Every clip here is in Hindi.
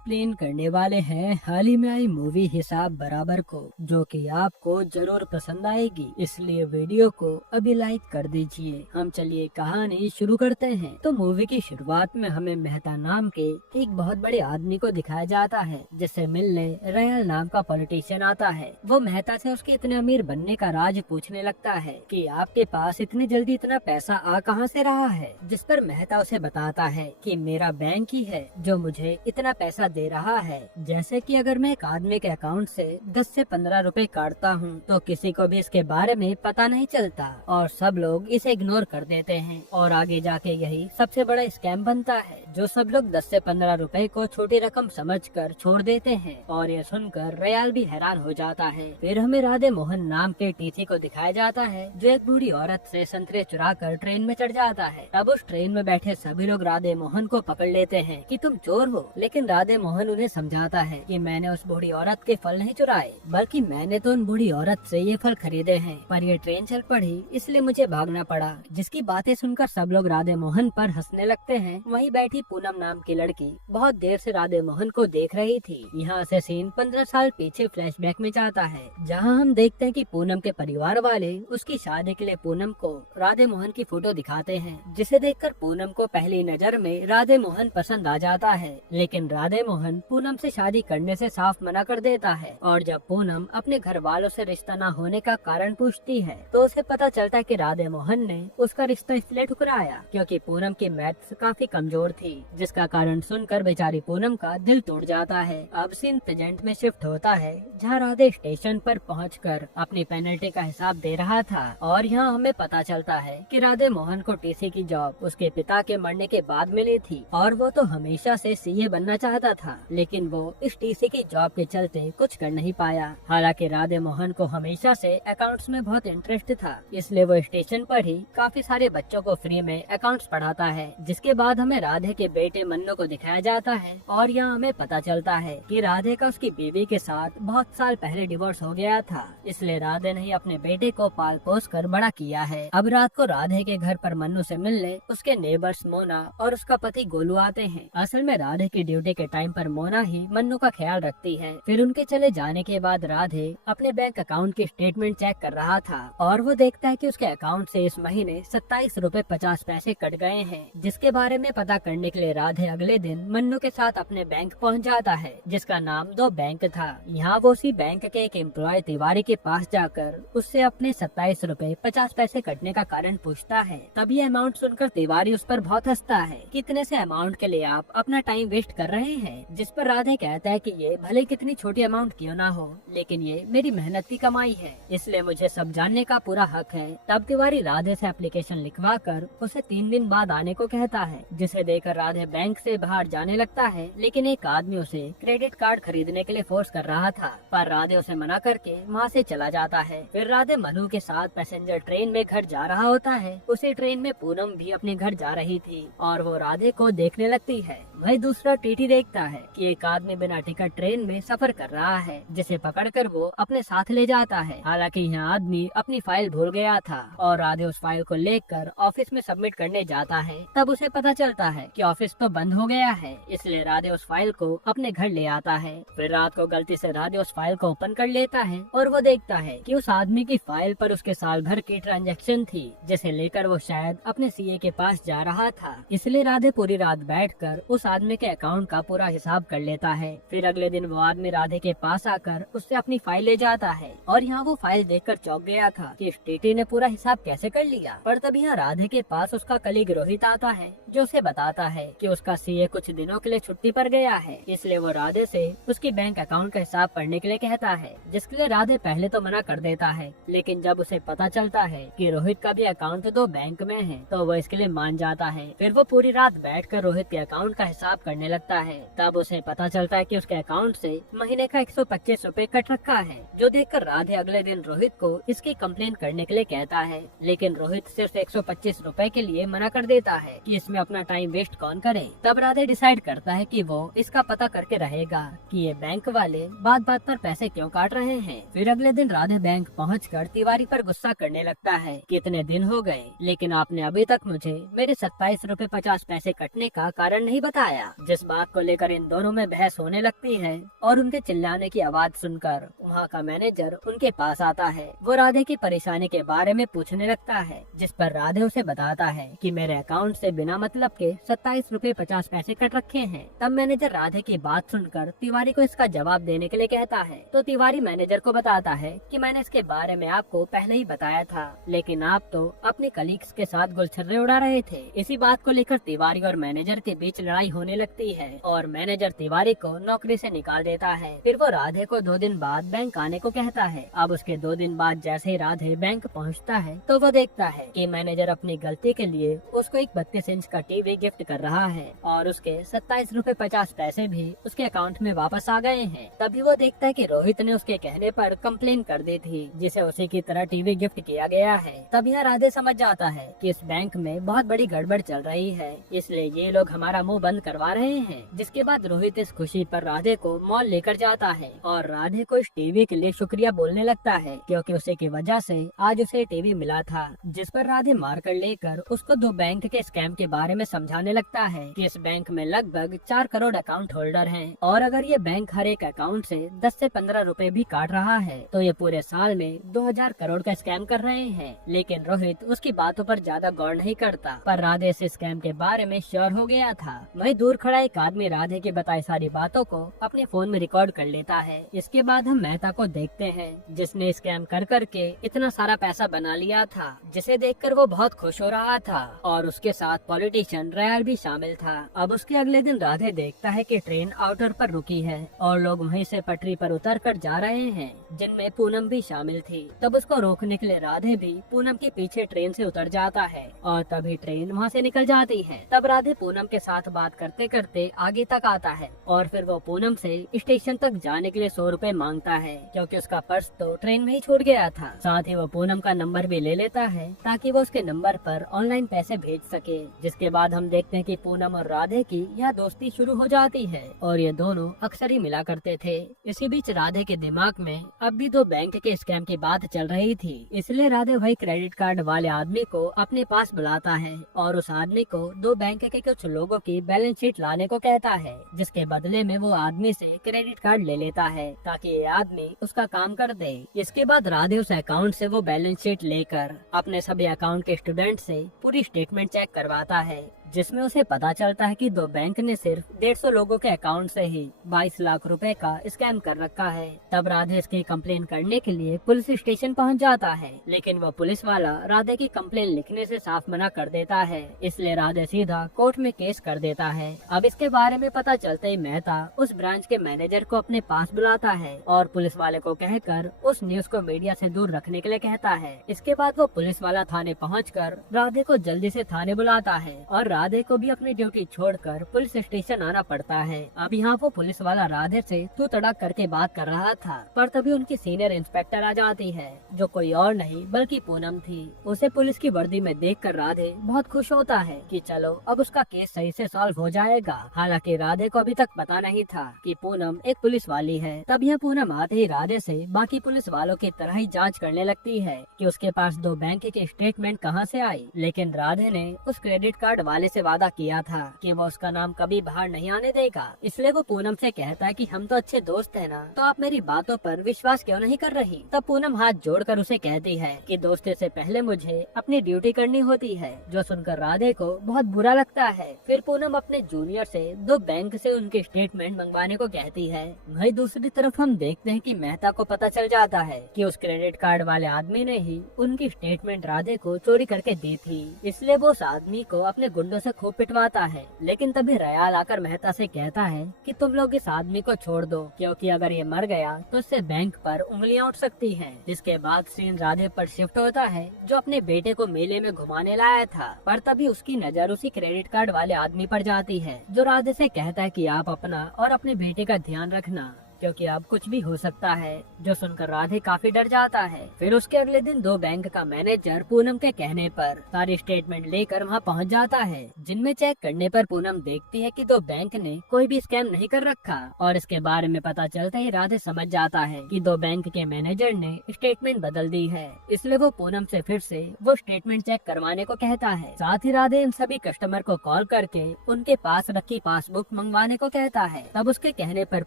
एक्सप्लेन करने वाले हैं हाल ही में आई मूवी हिसाब बराबर को, जो कि आपको जरूर पसंद आएगी, इसलिए वीडियो को अभी लाइक कर दीजिए। हम चलिए कहानी शुरू करते हैं। तो मूवी की शुरुआत में हमें मेहता नाम के एक बहुत बड़े आदमी को दिखाया जाता है, जिससे मिलने रयल नाम का पॉलिटिशियन आता है। वो मेहता से उसके इतने अमीर बनने का राज पूछने लगता है कि आपके पास इतनी जल्दी इतना पैसा आ कहां से रहा है, जिस पर मेहता उसे बताता है कि मेरा बैंक ही है जो मुझे इतना पैसा दे रहा है। जैसे कि अगर मैं एक आदमी के अकाउंट से 10 से 15 रुपए काटता हूँ तो किसी को भी इसके बारे में पता नहीं चलता और सब लोग इसे इग्नोर कर देते हैं और आगे जाके यही सबसे बड़ा स्कैम बनता है, जो सब लोग 10 से 15 रुपए को छोटी रकम समझकर छोड़ देते हैं। और ये सुनकर रयाल भी हैरान हो जाता है। फिर हमें राधे मोहन नाम के टीसी को दिखाया जाता है, जो एक बूढ़ी औरत से संतरे चुरा कर ट्रेन में चढ़ जाता है। तब उस ट्रेन में बैठे सभी लोग राधे मोहन को पकड़ लेते हैं कि तुम चोर हो, लेकिन राधे मोहन उन्हें समझाता है कि मैंने उस बूढ़ी औरत के फल नहीं चुराए, बल्कि मैंने तो उन बूढ़ी औरत से ये फल खरीदे हैं, पर ये ट्रेन चल पड़ी इसलिए मुझे भागना पड़ा। जिसकी बातें सुनकर सब लोग राधे मोहन पर हंसने लगते हैं। वहीं बैठी पूनम नाम की लड़की बहुत देर से राधे मोहन को देख रही थी। यहाँ से सीन 15 साल पीछे फ्लैशबैक में जाता है, जहाँ हम देखते हैं कि पूनम के परिवार वाले उसकी शादी के लिए पूनम को राधे मोहन की फोटो दिखाते हैं, जिसे देखकर पूनम को पहली नजर में राधे मोहन पसंद आ जाता है। लेकिन राधे मोहन पूनम से शादी करने से साफ मना कर देता है और जब पूनम अपने घर वालों से रिश्ता न होने का कारण पूछती है तो उसे पता चलता है कि राधे मोहन ने उसका रिश्ता इसलिए ठुकराया क्योंकि पूनम की मैथ्स काफी कमजोर थी, जिसका कारण सुनकर बेचारी पूनम का दिल टूट जाता है। अब सीन प्रेजेंट में शिफ्ट होता है, जहाँ राधे स्टेशन पर पहुंचकर अपनी पेनल्टी का हिसाब दे रहा था और यहाँ हमें पता चलता है कि राधे मोहन को टीसी की जॉब उसके पिता के मरने के बाद मिली थी और वो तो हमेशा से सीए बनना चाहता था, लेकिन वो इस टीसी की जॉब के चलते कुछ कर नहीं पाया। हालांकि राधे मोहन को हमेशा से अकाउंट्स में बहुत इंटरेस्ट था, इसलिए वो स्टेशन पर ही काफी सारे बच्चों को फ्री में अकाउंट्स पढ़ाता है। जिसके बाद हमें राधे के बेटे मन्नू को दिखाया जाता है और यहाँ हमें पता चलता है कि राधे का उसकी बीवी के साथ बहुत साल पहले डिवोर्स हो गया था, इसलिए राधे ने ही अपने बेटे को पाल पोस कर बड़ा किया है। अब रात को राधे के घर पर मन्नू से मिलने उसके नेबर्स मोना और उसका पति गोलू आते हैं। असल में राधे की ड्यूटी के टाइम पर मोना ही मन्नू का ख्याल रखती है। फिर उनके चले जाने के बाद राधे अपने बैंक अकाउंट की स्टेटमेंट चेक कर रहा था और वो देखता है कि उसके अकाउंट से इस महीने 27 रुपए 50 पैसे कट गए हैं। जिसके बारे में पता करने के लिए राधे अगले दिन मन्नू के साथ अपने बैंक पहुंच जाता है, जिसका नाम दो बैंक था। यहाँ वो उसी बैंक के एक एम्प्लॉय तिवारी के पास जाकर उससे अपने 27 रुपए 50 पैसे कटने का कारण पूछता है। तब ये अमाउंट सुनकर तिवारी उस पर बहुत हंसता है कि इतने से अमाउंट के लिए आप अपना टाइम वेस्ट कर रहे हैं। जिस पर राधे कहता है कि ये भले कितनी छोटी अमाउंट क्यों ना हो, लेकिन ये मेरी मेहनत की कमाई है, इसलिए मुझे सब जानने का पूरा हक है। तब तिवारी राधे से एप्लीकेशन लिखवा कर उसे 3 दिन बाद आने को कहता है, जिसे देखकर राधे बैंक से बाहर जाने लगता है। लेकिन एक आदमी उसे क्रेडिट कार्ड खरीदने के लिए फोर्स कर रहा था, पर राधे उसे मना करके वहाँ से चला जाता है। फिर राधे मनु के साथ पैसेंजर ट्रेन में घर जा रहा होता है। उसी ट्रेन में पूनम भी अपने घर जा रही थी और वो राधे को देखने लगती है। वही दूसरा टीटी देखता है कि एक आदमी बिना टिकट ट्रेन में सफर कर रहा है, जिसे पकड़कर वो अपने साथ ले जाता है। हालांकि यह आदमी अपनी फाइल भूल गया था और राधे उस फाइल को लेकर ऑफिस में सबमिट करने जाता है। तब उसे पता चलता है कि ऑफिस तो बंद हो गया है, इसलिए राधे उस फाइल को अपने घर ले आता है। फिर रात को गलती से राधे उस फाइल को ओपन कर लेता है और वो देखता है कि उस आदमी की फाइल पर उसके साल भर की ट्रांजैक्शन थी, जिसे लेकर वो शायद अपने सीए के पास जा रहा था। इसलिए राधे पूरी रात बैठकर उस आदमी के अकाउंट का पूरा हिसाब कर लेता है। फिर अगले दिन वो आदमी राधे के पास आकर उससे अपनी फाइल ले जाता है और यहाँ वो फाइल देखकर चौंक गया था कि टीटी ने पूरा हिसाब कैसे कर लिया। पर तब यहाँ राधे के पास उसका कलीग रोहित आता है, जो उसे बताता है कि उसका सीए कुछ दिनों के लिए छुट्टी पर गया है, इसलिए वो राधे से उसकी बैंक अकाउंट का हिसाब पढ़ने के लिए कहता है। जिसके लिए राधे पहले तो मना कर देता है, लेकिन जब उसे पता चलता है कि रोहित का भी अकाउंट दो बैंक में है, तो वो इसके लिए मान जाता है। फिर वो पूरी रात बैठकर रोहित के अकाउंट का हिसाब करने लगता है। तब उसे पता चलता है कि उसके अकाउंट से महीने का 125 रुपए कट रखा है, जो देखकर राधे अगले दिन रोहित को इसकी कंप्लेन करने के लिए कहता है। लेकिन रोहित सिर्फ 125 रुपए के लिए मना कर देता है कि इसमें अपना टाइम वेस्ट कौन करे। तब राधे डिसाइड करता है कि वो इसका पता करके रहेगा कि ये बैंक वाले बात बात पर पैसे क्यों काट रहे हैं। फिर अगले दिन राधे बैंक पहुंचकर तिवारी पर गुस्सा करने लगता है कि इतने दिन हो गए, लेकिन आपने अभी तक मुझे मेरे 27 रुपए 50 पैसे कटने का कारण नहीं बताया। जिस बात को लेकर पर इन दोनों में बहस होने लगती है और उनके चिल्लाने की आवाज सुनकर वहाँ का मैनेजर उनके पास आता है। वो राधे की परेशानी के बारे में पूछने लगता है, जिस पर राधे उसे बताता है कि मेरे अकाउंट से बिना मतलब के 27 रुपए 50 पैसे कट रखे हैं। तब मैनेजर राधे की बात सुनकर तिवारी को इसका जवाब देने के लिए कहता है, तो तिवारी मैनेजर को बताता है कि मैंने इसके बारे में आपको पहले ही बताया था, लेकिन आप तो अपने कलीग्स के साथ गुलछर्रे उड़ा रहे थे। इसी बात को लेकर तिवारी और मैनेजर के बीच लड़ाई होने लगती है और मैनेजर तिवारी को नौकरी से निकाल देता है। फिर वो राधे को 2 दिन बाद बैंक आने को कहता है। अब उसके 2 दिन बाद जैसे ही राधे बैंक पहुंचता है तो वो देखता है कि मैनेजर अपनी गलती के लिए उसको एक 32 इंच का टीवी गिफ्ट कर रहा है और उसके 27 रुपए 50 पैसे भी उसके अकाउंट में वापस आ गए हैं। तभी वो देखता है कि रोहित ने उसके कहने पर कंप्लेन कर दी थी, जिसे उसी की तरह टीवी गिफ्ट किया गया है। तब यह राधे समझ जाता है कि इस बैंक में बहुत बड़ी गड़बड़ चल रही है, इसलिए ये लोग हमारा मुंह बंद करवा रहे हैं। जिसके बाद रोहित इस खुशी पर राधे को मॉल लेकर जाता है और राधे को इस टीवी के लिए शुक्रिया बोलने लगता है, क्योंकि उसी की वजह से आज उसे टीवी मिला था। जिस पर राधे मार्कर लेकर उसको 2 बैंक के स्कैम के बारे में समझाने लगता है कि इस बैंक में लगभग 4 करोड़ अकाउंट होल्डर हैं और अगर ये बैंक हर एक अकाउंट से 10 से 15 रुपए भी काट रहा है तो ये पूरे साल में 2000 करोड़ का स्कैम कर रहे हैं। लेकिन रोहित उसकी बातों पर ज्यादा गौर नहीं करता, पर राधे इस स्कैम के बारे में श्योर हो गया था। वहीं दूर खड़ा एक आदमी राधे की बताई सारी बातों को अपने फोन में रिकॉर्ड कर लेता है। इसके बाद हम मेहता को देखते हैं, जिसने स्कैम कर करके इतना सारा पैसा बना लिया था, जिसे देखकर वो बहुत खुश हो रहा था और उसके साथ पॉलिटिशियन रयाल भी शामिल था। अब उसके अगले दिन राधे देखता है कि ट्रेन आउटर पर रुकी है और लोग वहीं से पटरी पर उतर कर जा रहे हैं, जिनमें पूनम भी शामिल थी। तब उसको रोकने के लिए राधे भी पूनम के पीछे ट्रेन से उतर जाता है और तभी ट्रेन वहाँ से निकल जाती है। तब राधे पूनम के साथ बात करते करते आगे तक आता है और फिर वो पूनम से स्टेशन तक जाने के लिए 100 रुपए मांगता है, क्योंकि उसका पर्स तो ट्रेन में ही छूट गया था। साथ ही वो पूनम का नंबर भी ले लेता है ताकि वो उसके नंबर पर ऑनलाइन पैसे भेज सके। जिसके बाद हम देखते हैं कि पूनम और राधे की यह दोस्ती शुरू हो जाती है और ये दोनों अक्सर ही मिला करते थे। इसी बीच राधे के दिमाग में अब भी 2 बैंक के स्कैम की बात चल रही थी, इसलिए राधे वही क्रेडिट कार्ड वाले आदमी को अपने पास बुलाता है और उस आदमी को 2 बैंक के कुछ लोगों की बैलेंस शीट लाने को कहता है, जिसके बदले में वो आदमी से क्रेडिट कार्ड ले लेता है ताकि ये आदमी उसका काम कर दे। इसके बाद राधे उस अकाउंट से वो बैलेंस शीट लेकर अपने सभी अकाउंट के स्टूडेंट से पूरी स्टेटमेंट चेक करवाता है, जिसमें उसे पता चलता है कि 2 बैंक ने सिर्फ 150 लोगों के अकाउंट से ही 22 लाख रुपए का स्कैम कर रखा है। तब राधे इसकी कंप्लेन करने के लिए पुलिस स्टेशन पहुंच जाता है, लेकिन वह पुलिस वाला राधे की कंप्लेन लिखने से साफ मना कर देता है, इसलिए राधे सीधा कोर्ट में केस कर देता है। अब इसके बारे में पता चलते ही मेहता उस ब्रांच के मैनेजर को अपने पास बुलाता है और पुलिस वाले को कहकर उस न्यूज को मीडिया से दूर रखने के लिए कहता है। इसके बाद वो पुलिस वाला थाने पहुंचकर राधे को जल्दी से थाने बुलाता है और राधे को भी अपनी ड्यूटी छोड़कर पुलिस स्टेशन आना पड़ता है। अब यहाँ वो पुलिस वाला राधे से तू तड़क करके बात कर रहा था, पर तभी उनकी सीनियर इंस्पेक्टर आ जाती है, जो कोई और नहीं बल्कि पूनम थी। उसे पुलिस की वर्दी में देखकर राधे बहुत खुश होता है कि चलो अब उसका केस सही से सॉल्व हो जाएगा। हालांकि राधे को अभी तक पता नहीं था कि पूनम एक पुलिस वाली है। तब यह पूनम आते ही राधे से बाकी पुलिस वालों की तरह ही जांच करने लगती है कि उसके पास 2 बैंक के स्टेटमेंट कहां से आई। लेकिन राधे ने उस क्रेडिट कार्ड वाले से वादा किया था कि वो उसका नाम कभी बाहर नहीं आने देगा, इसलिए वो पूनम से कहता है कि हम तो अच्छे दोस्त हैं ना, तो आप मेरी बातों पर विश्वास क्यों नहीं कर रही। तब पूनम हाथ जोड़कर उसे कहती है कि दोस्ती से पहले मुझे अपनी ड्यूटी करनी होती है, जो सुनकर राधे को बहुत बुरा लगता है। फिर पूनम अपने जूनियर से 2 बैंक से उनके स्टेटमेंट मंगवाने को कहती है। वहीं दूसरी तरफ हम देखते हैं कि मेहता को पता चल जाता है कि उस क्रेडिट कार्ड वाले आदमी ने ही उनकी स्टेटमेंट राधे को चोरी करके दी थी, इसलिए वो उस आदमी को अपने गुंडों से खूब पिटवाता है। लेकिन तभी रयाल आकर मेहता से कहता है कि तुम लोग इस आदमी को छोड़ दो, क्योंकि अगर ये मर गया तो इससे बैंक पर उंगलियां उठ सकती हैं। जिसके बाद सीन राधे पर शिफ्ट होता है, जो अपने बेटे को मेले में घुमाने लाया था, पर तभी उसकी नजर उसी क्रेडिट कार्ड वाले आदमी पर जाती है, जो राधे से कहता है कि आप अपना और अपने बेटे का ध्यान रखना। क्योंकि अब कुछ भी हो सकता है, जो सुनकर राधे काफी डर जाता है। फिर उसके अगले दिन दो बैंक का मैनेजर पूनम के कहने पर सारी स्टेटमेंट लेकर वहाँ पहुँच जाता है, जिनमें चेक करने पर पूनम देखती है कि दो बैंक ने कोई भी स्कैम नहीं कर रखा। और इसके बारे में पता चलता ही राधे समझ जाता है कि दो बैंक के मैनेजर ने स्टेटमेंट बदल दी है, इसलिए वो पूनम से फिर से वो स्टेटमेंट चेक करवाने को कहता है। साथ ही राधे इन सभी कस्टमर को कॉल करके उनके पास रखी पासबुक मंगवाने को कहता है। तब उसके कहने पर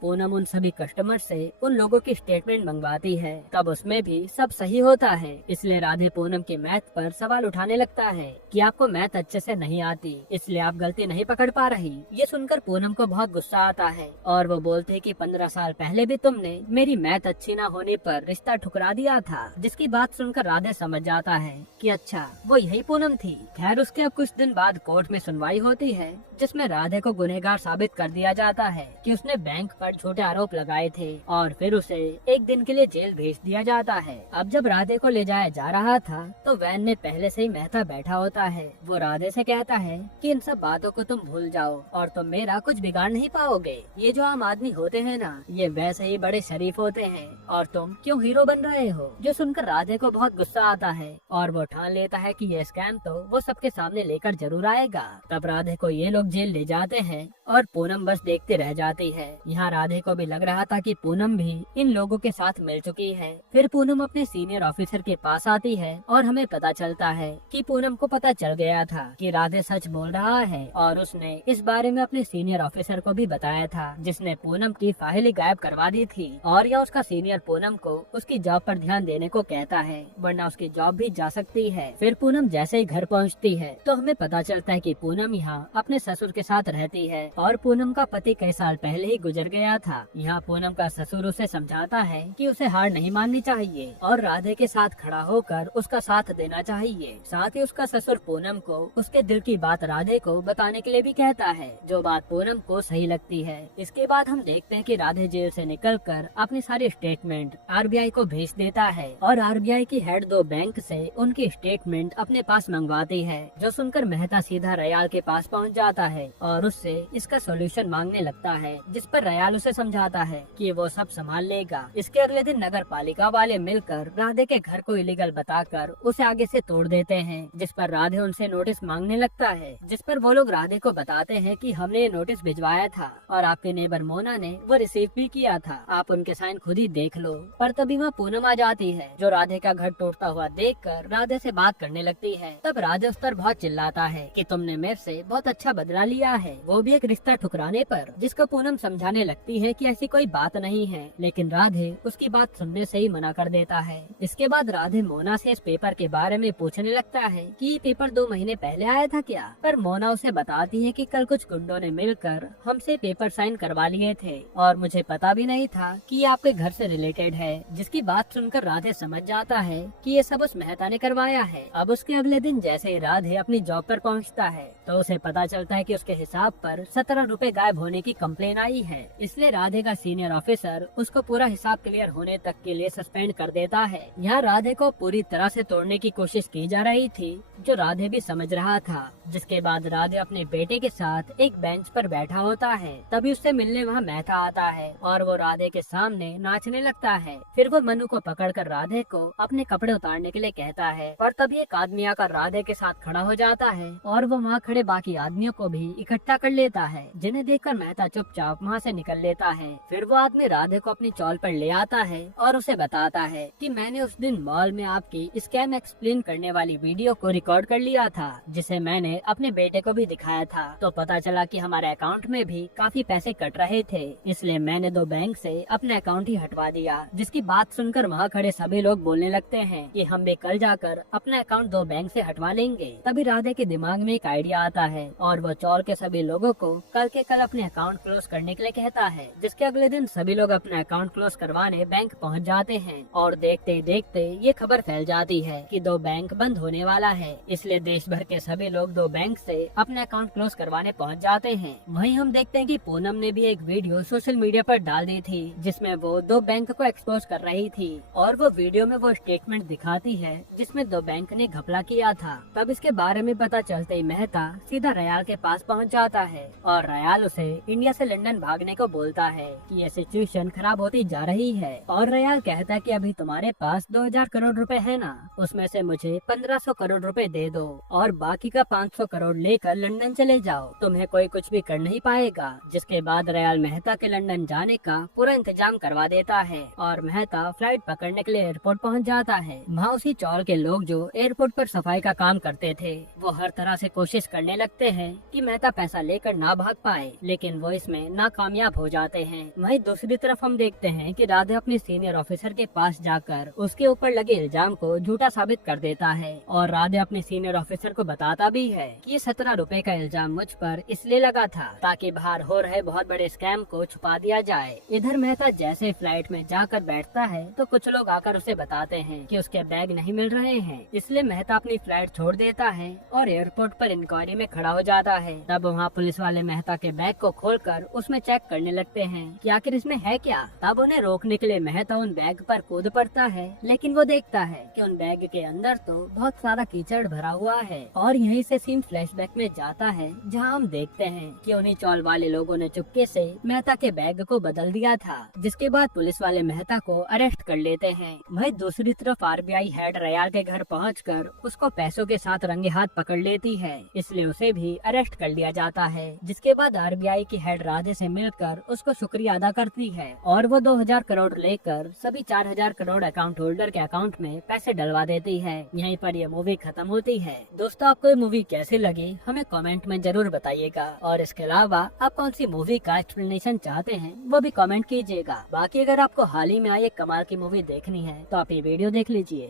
पूनम उन सभी कस्टमर से उन लोगों की स्टेटमेंट मंगवाती है। तब उसमें भी सब सही होता है, इसलिए राधे पूनम के मैथ पर सवाल उठाने लगता है कि आपको मैथ अच्छे से नहीं आती, इसलिए आप गलती नहीं पकड़ पा रही। ये सुनकर पूनम को बहुत गुस्सा आता है और वो बोलते हैं कि 15 साल पहले भी तुमने मेरी मैथ अच्छी ना होने पर रिश्ता ठुकरा दिया था। जिसकी बात सुनकर राधे समझ जाता है कि अच्छा वो यही पूनम थी। खैर उसके अब कुछ दिन बाद कोर्ट में सुनवाई होती है, जिसमें राधे को गुनहगार साबित कर दिया जाता है कि उसने बैंक पर झूठे आरोप लगाए थे और फिर उसे एक दिन के लिए जेल भेज दिया जाता है। अब जब राधे को ले जाया जा रहा था तो वैन में पहले से ही मेहता बैठा होता है। वो राधे से कहता है कि इन सब बातों को तुम भूल जाओ और तुम मेरा कुछ बिगाड़ नहीं पाओगे। ये जो आम आदमी होते हैं ना, ये वैसे ही बड़े शरीफ होते हैं और तुम क्यों हीरो बन रहे हो। जो सुनकर राधे को बहुत गुस्सा आता है और वो ठान लेता है कि ये स्कैम तो वो सबके सामने लेकर जरूर आएगा। तब राधे को ये लोग जेल ले जाते हैं और पूनम बस देखते रह जाती है। यहाँ राधे को भी लग रहा था कि पूनम भी इन लोगों के साथ मिल चुकी है। फिर पूनम अपने सीनियर ऑफिसर के पास आती है और हमें पता चलता है कि पूनम को पता चल गया था कि राधे सच बोल रहा है और उसने इस बारे में अपने सीनियर ऑफिसर को भी बताया था, जिसने पूनम की फाइल गायब करवा दी थी। और यह उसका सीनियर पूनम को उसकी जॉब पर ध्यान देने को कहता है, वरना उसकी जॉब भी जा सकती है। फिर पूनम जैसे ही घर पहुंचती है तो हमें पता चलता है कि पूनम यहाँ अपने ससुर के साथ रहती है और पूनम का पति कई साल पहले ही गुजर गया था। यहाँ पूनम का ससुर उसे समझाता है कि उसे हार नहीं माननी चाहिए और राधे के साथ खड़ा होकर उसका साथ देना चाहिए। साथ ही उसका ससुर पूनम को उसके दिल की बात राधे को बताने के लिए भी कहता है, जो बात पूनम को सही लगती है। इसके बाद हम देखते हैं कि राधे जेल से निकलकर अपनी सारी स्टेटमेंट आरबीआई को भेज देता है और आरबीआई की हेड दो बैंक से उनकी स्टेटमेंट अपने पास मंगवाती है। जो सुनकर मेहता सीधा रयाल के पास पहुंच जाता है और उससे इसका सॉल्यूशन मांगने लगता है, जिस पर रयाल उसे समझाता है कि वो सब संभाल लेगा। इसके अगले दिन नगर पालिका वाले मिलकर राधे के घर को इलीगल बताकर उसे आगे से तोड़ देते हैं, जिस पर राधे उनसे नोटिस मांगने लगता है। जिस पर वो लोग राधे को बताते हैं कि हमने ये नोटिस भिजवाया था और आपके नेबर मोना ने वो रिसीव भी किया था, आप उनके साइन खुद ही देख लो। पर तभी वहाँ पूनम आ जाती है, जो राधे का घर टूटता हुआ देखकर राधे से बात करने लगती है। तब राधे उस पर बहुत चिल्लाता है कि तुमने मेरे से बहुत अच्छा बदला लिया है, वो भी एक रिश्ता ठुकराने पर। जिसको पूनम समझाने लगती है कि ऐसी कोई बात नहीं है, लेकिन राधे उसकी बात सुनने से ही मना कर देता है। इसके बाद राधे मोना से इस पेपर के बारे में पूछने लगता है कि ये पेपर 2 महीने पहले आया था क्या। पर मोना उसे बताती है कि कल कुछ गुंडों ने मिलकर हमसे पेपर साइन करवा लिए थे और मुझे पता भी नहीं था कि ये आपके घर से रिलेटेड है। जिसकी बात सुनकर राधे समझ जाता है कि ये सब उस मेहता ने करवाया है। अब उसके अगले दिन जैसे ही राधे अपनी जॉब पर पहुंचता है तो उसे पता चलता है कि उसके हिसाब पर 17 रुपए गायब होने की कंप्लेन आई है। इसलिए राधे का सीनियर ऑफिसर उसको पूरा हिसाब क्लियर होने तक के लिए सस्पेंड कर देता है। यहाँ राधे को पूरी तरह से तोड़ने की कोशिश की जा रही थी, जो राधे भी समझ रहा था। जिसके बाद राधे अपने बेटे के साथ एक बेंच पर बैठा होता है, तभी उससे मिलने वहाँ मेहता आता है और वो राधे के सामने नाचने लगता है। फिर वो मनु को पकड़कर राधे को अपने कपड़े उतारने के लिए कहता है, पर तभी एक आदमी आकर राधे के साथ खड़ा हो जाता है और वो वहाँ खड़े बाकी आदमियों को भी इकट्ठा कर लेता है, जिन्हें देखकर मेहता चुपचाप वहाँ से निकल लेता है। फिर वो आदमी राधे को अपनी चौल पर ले आता है और उसे बताता है कि मैंने उस दिन मॉल में आपकी स्कैम एक्सप्लेन करने वाली वीडियो को रिकॉर्ड कर लिया था, जिसे मैंने अपने बेटे को भी दिखाया था। तो पता चला कि हमारे अकाउंट में भी काफी पैसे कट रहे थे, इसलिए मैंने 2 बैंक से अपने अकाउंट ही हटवा दिया। जिसकी बात सुनकर वहाँ खड़े सभी लोग बोलने लगते हैं कि हम भी कल जाकर अपना अकाउंट 2 बैंक से हटवा लेंगे। तभी राधे के दिमाग में एक आइडिया आता है और वो चौल के सभी लोगों को कल के कल अपने अकाउंट क्लोज करने के लिए कहता है। जिसके अगले दिन सभी लोग अपना अकाउंट क्लोज करवाने बैंक पहुंच जाते हैं और देखते ही देखते ये खबर फैल जाती है कि 2 बैंक बंद होने वाला है। इसलिए देश भर के सभी लोग 2 बैंक से अपने अकाउंट क्लोज करवाने पहुंच जाते हैं। वहीं हम देखते हैं कि पूनम ने भी एक वीडियो सोशल मीडिया पर डाल दी थी, जिसमें वो 2 बैंक को एक्सपोज कर रही थी और वो वीडियो में वो स्टेटमेंट दिखाती है जिसमें 2 बैंक ने घपला किया था। तब इसके बारे में पता चलते ही मेहता सीधा रयाल के पास पहुंच जाता है और रयाल उसे इंडिया से लंदन भागने को बोलता है कि ये सिचुएशन खराब होती जा रही है। और रेयाल कहता है कि अभी तुम्हारे पास 2000 करोड़ रुपए है ना, उसमें से मुझे 1500 करोड़ रुपए दे दो और बाकी का 500 करोड़ लेकर लंदन चले जाओ, तुम्हें कोई कुछ भी कर नहीं पाएगा। जिसके बाद रेयाल मेहता के लंदन जाने का पूरा इंतजाम करवा देता है और मेहता फ्लाइट पकड़ने के लिए एयरपोर्ट पहुंच जाता है। वहाँ उसी चौल के लोग जो एयरपोर्ट पर सफाई का काम करते थे वो हर तरह से कोशिश करने लगते हैं कि मेहता पैसा लेकर ना भाग पाए, लेकिन वो इसमें नाकामयाब हो जाते हैं। वहीं दूसरी तरफ हम देखते हैं कि राधे अपने सीनियर ऑफिसर के पास जाकर उसके ऊपर लगे इल्जाम को झूठा साबित कर देता है और राधे अपने सीनियर ऑफिसर को बताता भी है कि ये 17 रुपए का इल्जाम मुझ पर इसलिए लगा था ताकि बाहर हो रहे बहुत बड़े स्कैम को छुपा दिया जाए। इधर मेहता जैसे फ्लाइट में जाकर बैठता है तो कुछ लोग आकर उसे बताते हैं कि उसके बैग नहीं मिल रहे हैं, इसलिए मेहता अपनी फ्लाइट छोड़ देता है और एयरपोर्ट पर इंक्वायरी में खड़ा हो जाता है। तब वहाँ पुलिस वाले मेहता के बैग को खोलकर उसमें चेक करने लगते हैं कि आखिर इसमें है क्या। तब उन्हें रोकने के लिए मेहता उन बैग पर कूद पड़ता है, लेकिन वो देखता है कि उन बैग के अंदर तो बहुत सारा कीचड़ भरा हुआ है। और यहीं से सीन फ्लैशबैक में जाता है जहाँ हम देखते हैं कि उन्हीं चौल वाले लोगों ने चुपके से मेहता के बैग को बदल दिया था, जिसके बाद पुलिस वाले मेहता को अरेस्ट कर लेते हैं। वहीं दूसरी तरफ आरबीआई हेड रेयाल के घर पहुंचकर उसको पैसों के साथ रंगे हाथ पकड़ लेती है, इसलिए उसे भी अरेस्ट कर लिया जाता है। जिसके बाद आरबीआई की हेड राधे से मिलकर उसको शुक्रिया अदा करती है और वो 2000 करोड़ लेकर सभी 4000 करोड़ अकाउंट होल्डर के अकाउंट में पैसे डलवा देती है। यहीं पर ये मूवी खत्म होती है। दोस्तों, आपको ये मूवी कैसी लगी हमें कमेंट में जरूर बताइएगा और इसके अलावा आप कौन सी मूवी का एक्सप्लेनेशन चाहते हैं वो भी कमेंट कीजिएगा। बाकी अगर आपको हाल ही में आई एक कमाल की मूवी देखनी है तो आप ये वीडियो देख लीजिए।